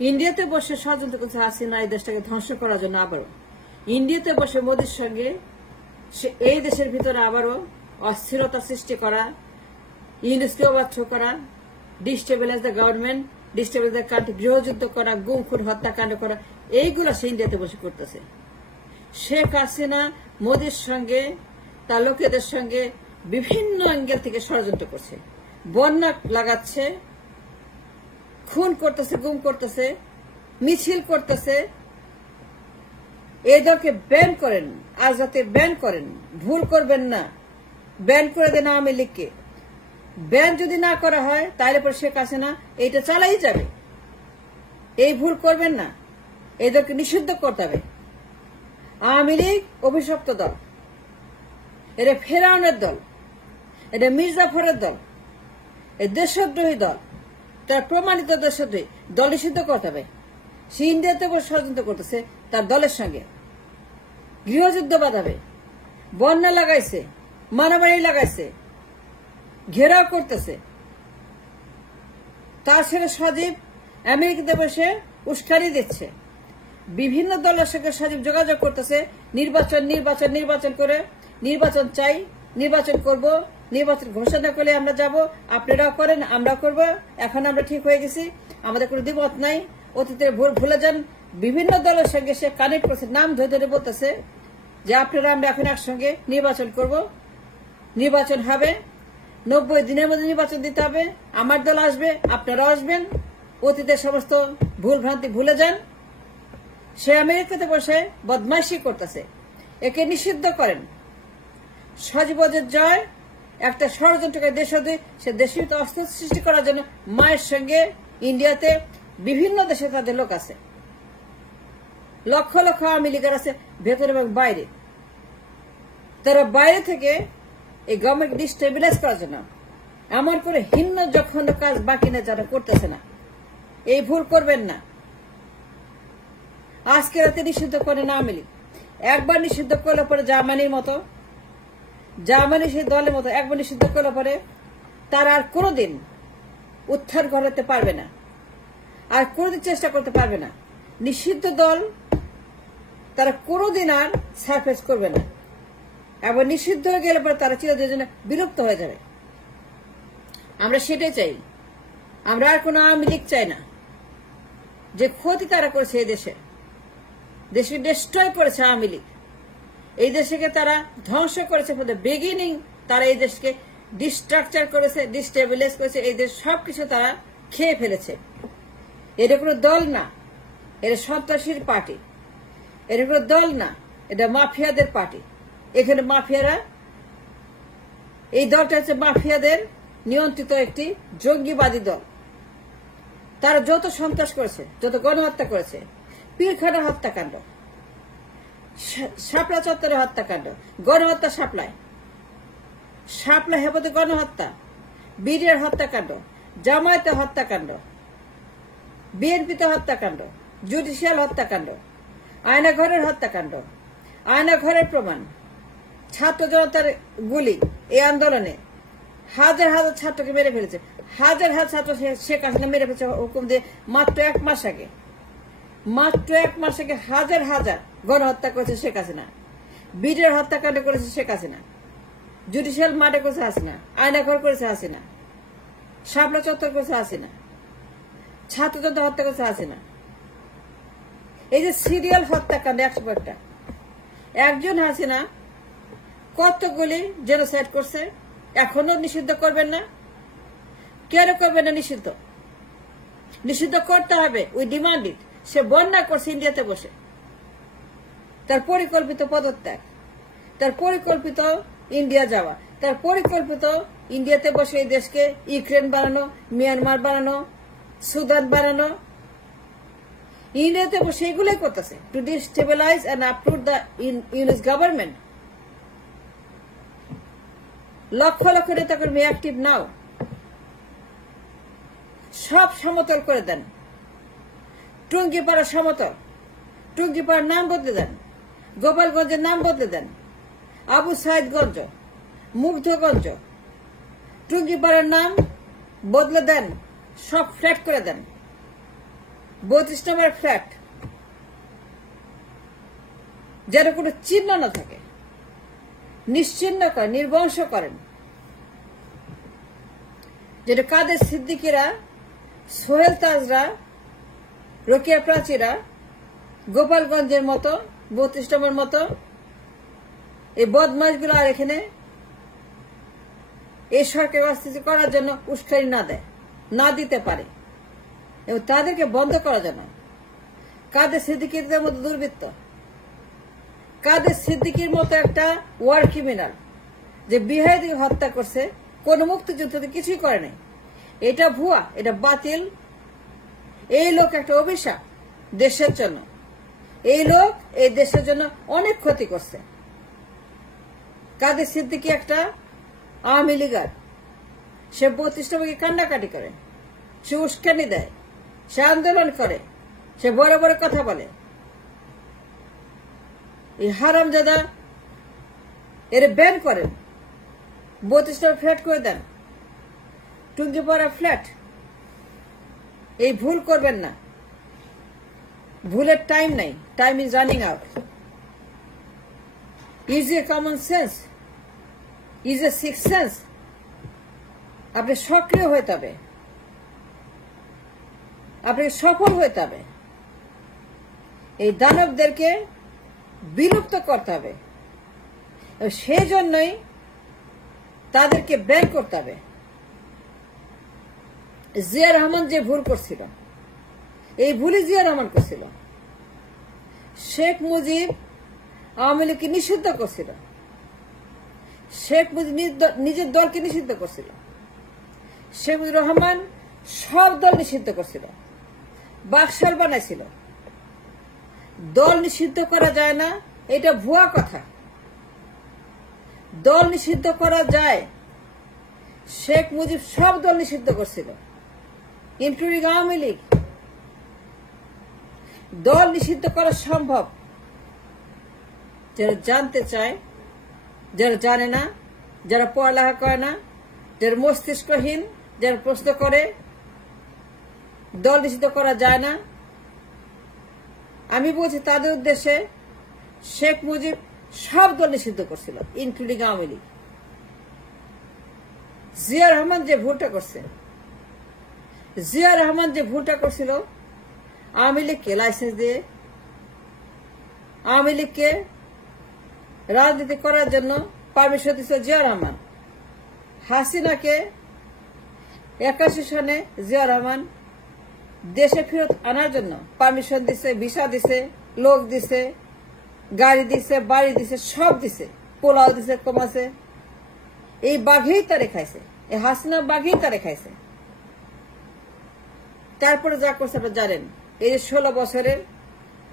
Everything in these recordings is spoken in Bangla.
ইন্ডিয়াতে বসে ষড়যন্ত্র করছে হাসিনা এই দেশটাকে ধ্বংস করার জন্য আবারও। ইন্ডিয়াতে বসে মোদীর সঙ্গে এই দেশের ভিতরে আবারও অস্থিরতা সৃষ্টি করা, ইউনিসকে অবাধ্য করা, destabilise the government, destabilise the country, গৃহযুদ্ধ করা, গুম খুন হত্যাকাণ্ড করা, এইগুলো সে ইন্ডিয়াতে বসে করতেছে। শেখ হাসিনা মোদীর সঙ্গে তার লোকেদের সঙ্গে বিভিন্ন অ্যাঙ্গেল থেকে ষড়যন্ত্র করছে, বন্যা লাগাচ্ছে, খুন করতেছে, গুম করতেছে, মিছিল করতেছে। এই দলকে ব্যান করেন, আজ রাতে ব্যান করেন, ভুল করবেন না, ব্যান করে দেন আওয়ামী লীগকে। ব্যান যদি না করা হয় তাহলে পরে শেখ হাসিনা এইটা চালাই যাবে। এই ভুল করবেন না, এদেরকে নিষিদ্ধ করতে হবে। আওয়ামী লীগ অভিশপ্ত দল, এটা ফেরাউনের দল, এটা মির্জাফরের দল, এই দেশদ্রোহী দল, তার প্রমাণিত দেশদ্রোহী দল নিষিদ্ধ করতে হবে। সে ইন্ডিয়াতে ষড়যন্ত্র করতেছে তার দলের সঙ্গে, গৃহযুদ্ধ বাঁধাবে, বন্যা লাগাইছে, মারামারি লাগাইছে, ঘেরাও করতেছে। তার ছেলে সজীব আমেরিকাতে বসে উস্কানি দিচ্ছে, বিভিন্ন দলের সঙ্গে সজীব যোগাযোগ করতেছে, নির্বাচন নির্বাচন নির্বাচন করে, নির্বাচন চাই, নির্বাচন করব, নির্বাচন ঘোষণা করলে আমরা যাব, আপনারাও করেন, আমরাও করব, এখন আমরা ঠিক হয়ে গেছি, আমাদের কোনো দ্বিমত নাই, অতীতের ভুল ভুলে যান। বিভিন্ন দলের সঙ্গে সে কানেক্ট করছে, নাম ধরে ধরে বলতেছে যে আপনারা আমরা এখন একসঙ্গে নির্বাচন করব, নির্বাচন হবে, 90 দিনের মধ্যে নির্বাচন দিতে হবে, আমার দল আসবে, আপনারাও আসবেন, অতীতের সমস্ত ভুল ভ্রান্তি ভুলে যান। সে আমেরিকাতে বসে বদমাইশি করতেছে, একে নিষিদ্ধ করেন। সজীবের জয় একটা ষড়যন্ত্রকারী দেশদ্রোহী, সে দেশের অস্ত্র সৃষ্টি করার জন্য মায়ের সঙ্গে ইন্ডিয়াতে বিভিন্ন দেশে তাদের লোক আছে, লক্ষ লক্ষ আওয়ামী লীগের আছে ভেতরে এবং বাইরে। তারা বাইরে থেকে এই গভর্নমেন্ট ডিস্টেবিলাইজ করার জন্য এমন করে হিন্ন জঘন্য কাজ বাকি না যারা করতেছে না। এই ভুল করবেন না। আজকে রাতে নিষিদ্ধ করেন আওয়ামী লীগ, একবার নিষিদ্ধ করলে পরে জার্মানির মতো, জার্মানি সেই দলের মতো একবার নিষিদ্ধ করলে পরে তারা আর কোনোদিন উত্থান ঘটাতে পারবে না, আর কোনোদিন চেষ্টা করতে পারবে না। নিষিদ্ধ দল তারা কোনোদিন আর সারফেস করবে না, এবং নিষিদ্ধ হয়ে গেলে পরে তারা চিরদিনের জন্য বিলুপ্ত হয়ে যাবে। আমরা সেটাই চাই। আমরা আর কোনো আওয়ামী লীগ চাই না। যে ক্ষতি তারা করেছে এই দেশে ডিস্ট্রয় করেছে আওয়ামী লীগ, এই দেশকে তারা ধ্বংস করেছে। বিগিনিং তারা এই দেশকে ডিস্ট্রাকচার করেছে, ডিস্টেবিলাইজ করেছে, এই দেশ সবকিছু তারা খেয়ে ফেলেছে। এটা কোনো দল না, এটা সন্ত্রাসীর পার্টি। এটা কোনো দল না, এটা মাফিয়াদের পার্টি। এখানে মাফিয়ারা, এই দলটা হচ্ছে মাফিয়াদের নিয়ন্ত্রিত একটি জঙ্গিবাদী দল। তারা যত সন্ত্রাস করেছে, যত গণহত্যা করেছে, পীরখানা হত্যাকাণ্ড, শাপলা চত্বরে হত্যাকাণ্ড, গণহত্যা শাপলায়, শাপলা হেবতে গণহত্যা, বিডিআর হত্যাকাণ্ড, জামায়াতে হত্যাকাণ্ড, বিএনপিতে হত্যাকাণ্ড, জুডিশিয়াল হত্যাকাণ্ড, আয়নাঘরের হত্যাকাণ্ড, আয়নাঘরের প্রমাণ, ছাত্র জনতার গুলি, এই আন্দোলনে হাজার হাজার ছাত্রকে মেরে ফেলেছে, হাজার হাজার ছাত্র শেখ হাসিনা মেরে ফেলেছে হুকুম দিয়ে মাত্র 1 মাস আগে। মাত্র 1 মাস আগে হাজার হাজার গণহত্যা করেছে শেখ হাসিনা, বিডিআর হত্যাকাণ্ড করেছে শেখ হাসিনা, জুডিশিয়াল মার্ডার করেছে হাসিনা, আয়নাঘর করেছে হাসিনা, শাপলা চত্বর করেছে হাসিনা, ছাত্র জনতা হত্যা করেছে হাসিনা। এই যে সিরিয়াল হত্যাকাণ্ড 100টা, একজন হাসিনা কতগুলি জেনোসাইড করছে, এখনো নিষিদ্ধ করবেন না? কেন করবেন না নিষিদ্ধ? নিষিদ্ধ করতে হবে, উই ডিমান্ড ইট। সে বন্যা করছে ইন্ডিয়াতে বসে, তার পরিকল্পিত পদত্যাগ, তার পরিকল্পিত ইন্ডিয়া যাওয়া, তার পরিকল্পিত ইন্ডিয়াতে বসে এই দেশকে ইউক্রেন বানানো, মিয়ানমার বানানো, সুদান বানানো, ইন্ডিয়াতে বসে এগুলোই করতেছে to destabilize and uproot the Yunus government. লক্ষ লক্ষ নেতাকর্মী অ্যাক্টিভ নাও, সব সমতল করে দেন। টুঙ্গিপাড়া সমতল, টুঙ্গিপাড়ার নাম বদলে দেন, গোপালগঞ্জের নাম বদলে দেন, আবু সাইদগঞ্জ, মুগ্ধগঞ্জ, টুঙ্গিপাড়ার নাম বদলে দেন, সব ফ্ল্যাট করে দেন। 32 নম্বর ফ্ল্যাট যেন কোনো চিহ্ন না থাকে, নিশ্চিহ্ন করেন, নির্বংশ করেন। যেটা কাদের সিদ্দিকীরা, সোহেল তাজরা, রোকেয়া প্রাচীরা, গোপালগঞ্জের মতো 32 নম্বর মতো এই বদমাশগুলো আর এখানে এই সরকার অস্থিতি করার জন্য উস্কানি না দেয়, না দিতে পারে, এবং তাদেরকে বন্ধ করার জন্য কাদের সিদ্দিকীদের মতো দুর্বৃত্ত, কাদের সিদ্দিকীর মতো একটা ওয়ার ক্রিমিনাল যে বিহারীকে হত্যা করছে, কোন মুক্তিযুদ্ধতে কিছুই করে নাই, এটা ভুয়া, এটা বাতিল। এই লোক একটা অভিশাপ দেশের জন্য, এই লোক এই দেশের জন্য অনেক ক্ষতি করছে। কাদের সিদ্দিকী একটা আওয়ামী লীগার, সে 32 নম্বরকে কান্নাকাটি করে, সে উস্কানি দেয়, সে আন্দোলন করে, সে বড় বড় কথা বলে। এই হারামজাদা এর ব্যান করেন, 32 নম্বর ফ্ল্যাট করে দেন, টুঙ্গিপাড়া ফ্ল্যাট। এই ভুল করবেন না, ভুলের টাইম নাই, time is running out. Is a common sense, is a six sense. আপনি সক্রিয় হতে হবে, আপনি সফল হতে হবে, এই দানবদেরকে বিলুপ্ত করতে হবে, সেই জন্যই তাদেরকে ব্যান করতে হবে। জিয়া রহমান যে ভুল করছিল, এই ভুলই জিয়া রহমান করছিল। শেখ মুজিব আওয়ামী লীগকে নিষিদ্ধ করছিল, শেখ মুজিব নিজের দলকে নিষিদ্ধ করছিল, শেখ মুজিবুর রহমান সব দল নিষিদ্ধ করছিল, বাকশাল বানাইছিল। দল নিষিদ্ধ করা যায় না, এটা ভুয়া কথা। দল নিষিদ্ধ করা যায়, শেখ মুজিব সব দল নিষিদ্ধ করছিল, ইনক্লুডিং আওয়ামী লীগ। দল নিষিদ্ধ করা সম্ভব। যারা জানতে চায়, যারা জানে না, যারা পড়ালেখা করে না, যারা মস্তিষ্কহীন, যারা প্রশ্ন করে দল নিষিদ্ধ করা যায় না, আমি বলছি তাদের উদ্দেশ্যে শেখ মুজিব সব দল নিষিদ্ধ করছিল, ইনক্লুডিং আওয়ামী লীগ। জিয়া রহমান যে ভুলটা করছে, জিয়া রহমান যে ভুলটা করছিল, আওয়ামী লীগকে লাইসেন্স দিয়ে, আওয়ামী লীগকে রাজনীতি করার জন্য পারমিশন দিচ্ছে জিয়া রহমান। হাসিনাকে 81 সনে জিয়া রহমান দেশে ফেরত আনার জন্য পারমিশন দিছে, ভিসা দিছে, লোক দিছে, গাড়ি দিছে, বাড়ি দিছে, সব দিছে, পোলাও দিছে, কমাছে। এই বাঘেই তারে খাইছে, এই হাসিনা বাঘেই তারে খাইছে। তারপরে যা করছে আপনারা জানেন, এই যে 16 বছরের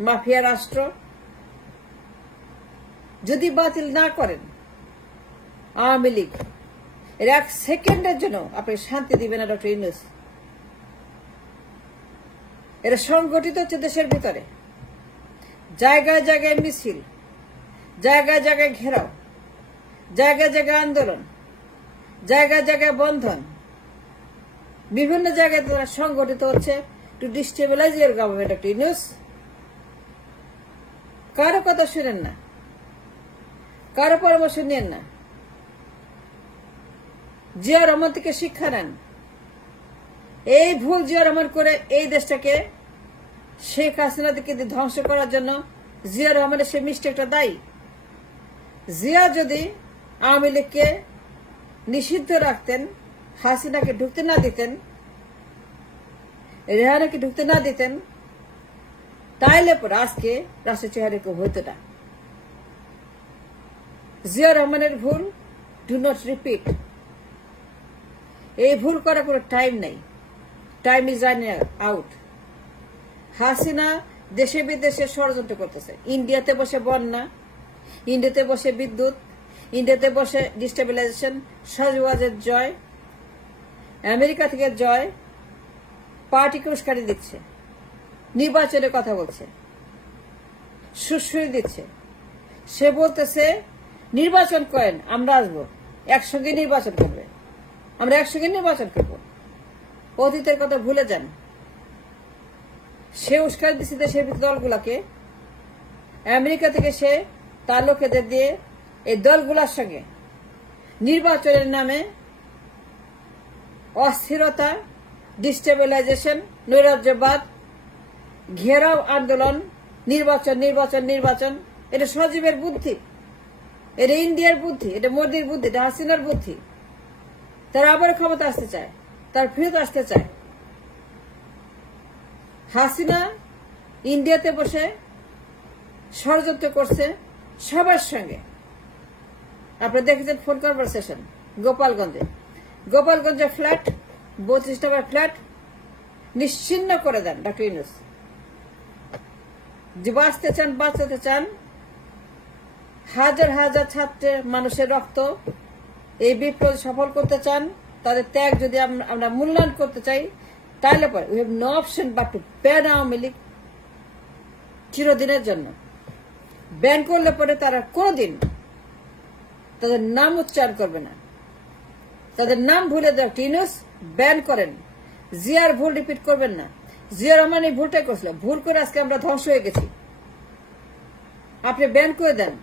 মাফিয়া রাষ্ট্র যদি বাতিল না করেন আওয়ামী লীগ, এর 1 সেকেন্ডের জন্য আপনি শান্তি দিবেন না ডক্টর ইউনূস। এরা সংগঠিত হচ্ছে দেশের ভিতরে, জায়গায় জায়গায় মিছিল, জায়গায় জায়গায় ঘেরাও, জায়গায় জায়গায় আন্দোলন, জায়গায় জায়গায় বন্ধন, বিভিন্ন জায়গায় তারা সংগঠিত হচ্ছে to destabilise your government doctor Yunus. কারো কথা শুনেন না, কারো পরামর্শ নেন না, জিয়া রহমান থেকে শিক্ষা নেন। এই ভুল জিয়া রহমান করে এই দেশটাকে শেখ হাসিনা থেকে ধ্বংস করার জন্য জিয়া রহমানের সে মিস্টেকটা দায়ী। জিয়া যদি আওয়ামী লীগকে নিষিদ্ধ রাখতেন, হাসিনাকে ঢুকতে না দিতেন, রেহানাকে ঢুকতে না দিতেন, তাইলে পর আজকে রাষ্ট্রের চেহারা কেউ হইত না। জিয়া রহমানের ভুল ডু নট রিপিট। এই ভুল করার কোনো টাইম নাই, time is running out. Hasina দেশে বিদেশে ষড়যন্ত্র করতেছে, ইন্ডিয়াতে বসে বন্যা, ইন্ডিয়াতে বসে বিদ্যুৎ, ইন্ডিয়াতে বসে ডিস্টেবিলাইজেশন, সাজওয়াজের জয়, আমেরিকা থেকে জয়, পার্টিকে উস্কানি দিচ্ছে, নির্বাচনের কথা বলছে, সুশ্রী দিচ্ছে। সে বলতেছে নির্বাচন করেন, আমরা আসবো, একসঙ্গে নির্বাচন করবে, আমরা একসঙ্গে নির্বাচন করব। অতীতের কথা ভুলে যান, সে উস্কানি দিচ্ছে দেশের ভিতর দলগুলাকে। আমেরিকা থেকে সে তার লোকেদের দিয়ে এই দলগুলার সঙ্গে নির্বাচনের নামে অস্থিরতা, ডিস্টেবিলাইজেশন, নৈরাজ্যবাদ, ঘেরাও আন্দোলন, নির্বাচন নির্বাচন নির্বাচন। এটা সজীবের বুদ্ধি, এটা ইন্ডিয়ার বুদ্ধি, এটা মোদির বুদ্ধি, এটা হাসিনার বুদ্ধি। তারা আবার ক্ষমতা আসতে চায়, তার ফেরত আসতে চায়। হাসিনা ইন্ডিয়াতে বসে ষড়যন্ত্র করছে সবার সঙ্গে। আপনারা দেখেছেন ফোন কনভারসেশন গোপালগঞ্জে ফ্ল্যাট, 32 টাকার ফ্ল্যাট নিশ্চিহ্ন করে দেন ডক্টর ইউনূস। যে বাঁচাতে চান হাজার হাজার ছাত্রের মানুষের রক্ত, এই বিপ্লব সফল করতে চান, তাদের ত্যাগ যদি আমরা মূল্যায়ন করতে চাই, তাহলে পরে we have no option but to ban Awami League চিরদিনের জন্য। ব্যান করলে পরে তারা কোনদিন তাদের নাম উচ্চারণ করবে না, তাদের নাম ভুলে দেয়। ইউনূস ব্যান করেন, জিয়ার ভুল রিপিট করবেন না। জিয়া রহমান এই ভুলটাই করছিল, ভুল করে আজকে আমরা ধ্বংস হয়ে গেছি। আপনি ব্যান করে দেন।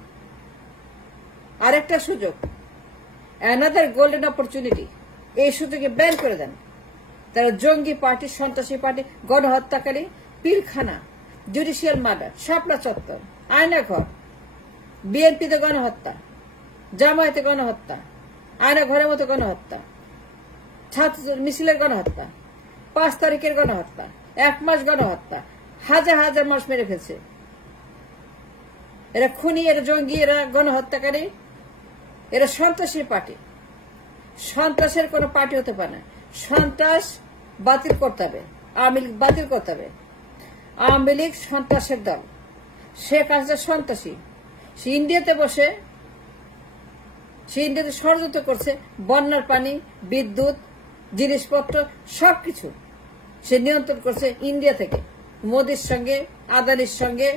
আরেকটা সুযোগ, অ্যানাদার গোল্ডেন অপরচুনিটি, এই সুযোগে ব্যান করে দেন। তারা জঙ্গি পার্টি, সন্ত্রাসী পার্টি, গণহত্যাকারী, পিলখানা, জুডিশিয়াল মার্ডার, শাপলা চত্বর, আয়নাঘর, বিএনপিতে গণহত্যা, জামায়াতে গণহত্যা, আয়না ঘরের মতো গণহত্যা, ছাত্র মিছিলের গণহত্যা, 5 তারিখের গণহত্যা, 1 মাস গণহত্যা, হাজার হাজার মানুষ মেরে ফেলছে। এরা খুনি, এরা জঙ্গি, এরা গণহত্যাকারী, এরা সন্ত্রাসী পার্টি। সন্ত্রাসের কোন পার্টি হতে পারে না। সন্ত্রাস বাতিল করতে হবে, আওয়ামী লীগ বাতিল করতে হবে। আওয়ামী লীগ সন্ত্রাসের দল, শেখ হাসিনা সন্ত্রাসী। সে ইন্ডিয়াতে বসে ষড়যন্ত্র করছে, বন্যার পানি, বিদ্যুৎ, জিনিসপত্র সবকিছু সে নিয়ন্ত্রণ করছে ইন্ডিয়া থেকে, মোদির সঙ্গে, আদানির সঙ্গে,